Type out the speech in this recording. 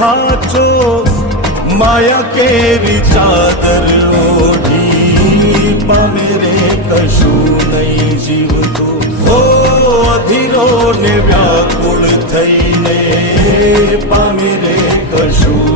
હાચો માયા કેરી ચાદર ઓઢી પામે રે કશું નહીં જીવતો હો અધીરો ને વ્યાકુળ થઈને પામે રે કશું